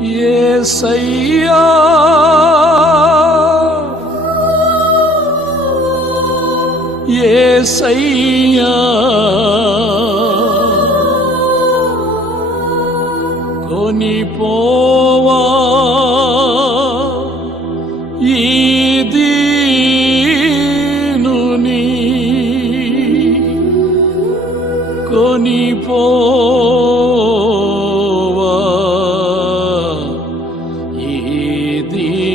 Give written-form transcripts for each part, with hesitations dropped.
యేసయ్యా యేసయ్యా కొనిపోవా ఈ దీనుని కొనిపోవా ఈ దీనుని.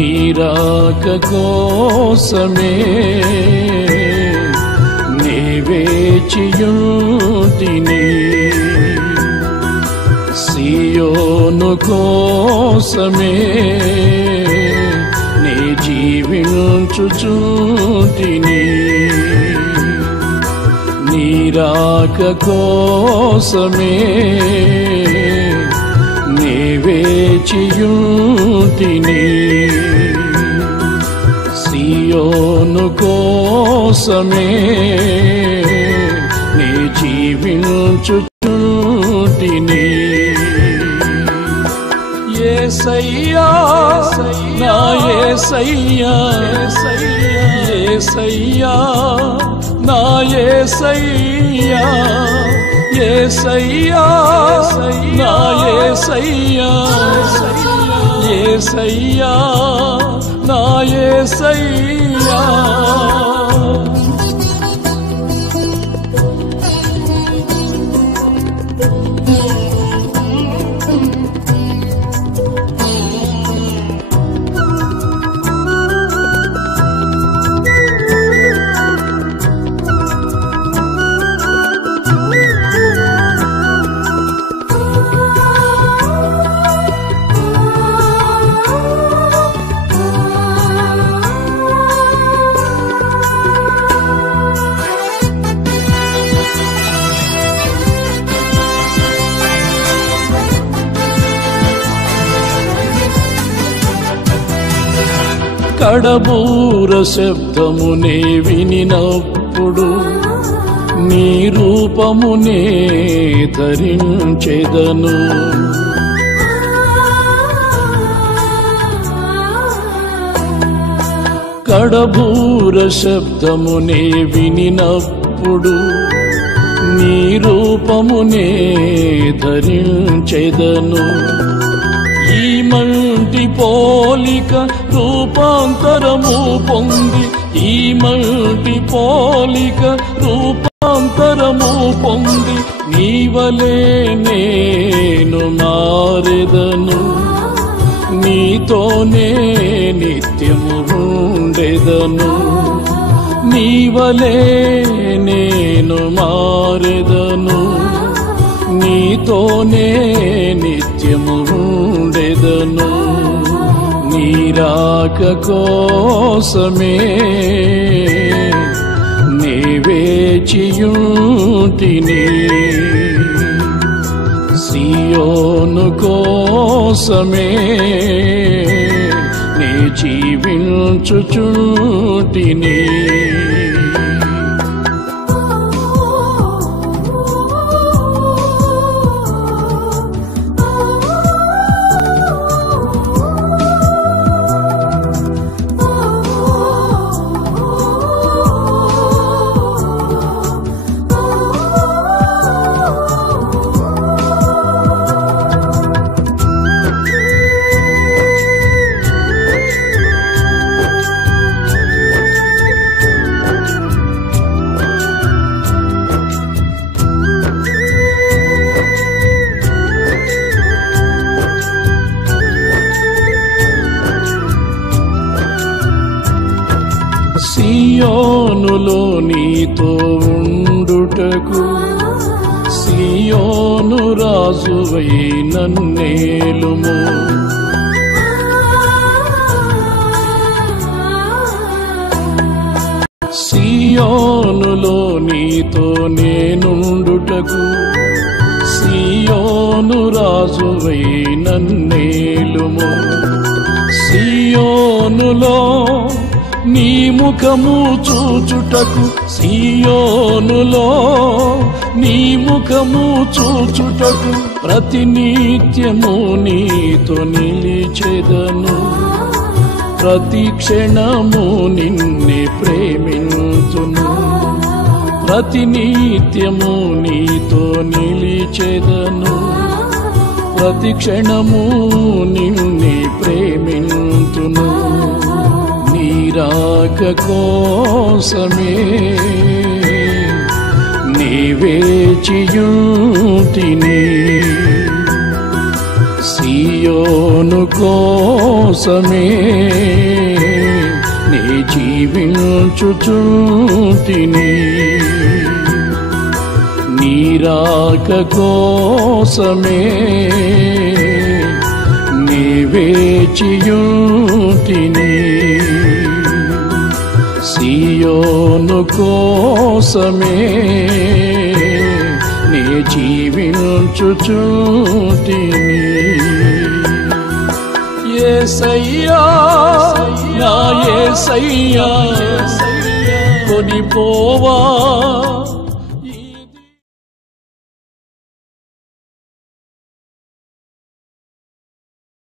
నీరాక కోసమే నే వేచియుంటిని, సియోను కోసమే నే జీవించుచుంటిని. నీరాక కోసమే నే వేచియుంటిని, సియోను కోసమే నే జీవించుచుంటిని. యేసయ్యా నా యేసయ్యా యేసయ్యా నా యేసయ్యా యేసయ్యా నా యేసయ్యా యేసయ్యా నా యేసయ్యా. కడబూర శబ్దమునే వినినప్పుడు నీ రూపమునే ధరించెదను. కడబూర శబ్దమునే వినినప్పుడు నీ రూపమునే ధరించెదను. ఈ మంటి పోలిక రూపాంతరము పొంది, ఈ మంటి పోలిక రూపాంతరము పొంది, నీవలే నేను మారెదను. నీతోనే నిత్యము ఉండెదను. నీవలే నేను మారెదను. నీతోనే నిత్యము ఉండెదను. నీరాక కోసమే నే వేచియుంటిని, సియోను కోసమే నే జీవించుచుంటిని. సియోనులో నీతో ఉండుటకు, సియోను రాజువై నన్నేలుము. ఉండుటకు సియోను రాజువై నన్నేలుము. సియోనులో నీ ముఖము చూచుటకు, సియోనులో నీ ముఖము చూచుటకు ప్రతినిత్యము నీతో నిలిచెదను. ప్రతి క్షణము నిన్నే ప్రేమింతును. ప్రతినిత్యము నీతో నిలిచెదను. ప్రతి క్షణము నిన్నే ప్రేమింతును. నీ రాక కోసమే నీ వేచియుంటిని. సియోను కోసమే నీ జీవించుచుంటిని. నీ రాక కోసమే నీ వేచియుంటిని. సియోను కోసమే నీ జీవించుచుంటిని. యేసయ్యా నా యేసయ్యా కొనిపోవా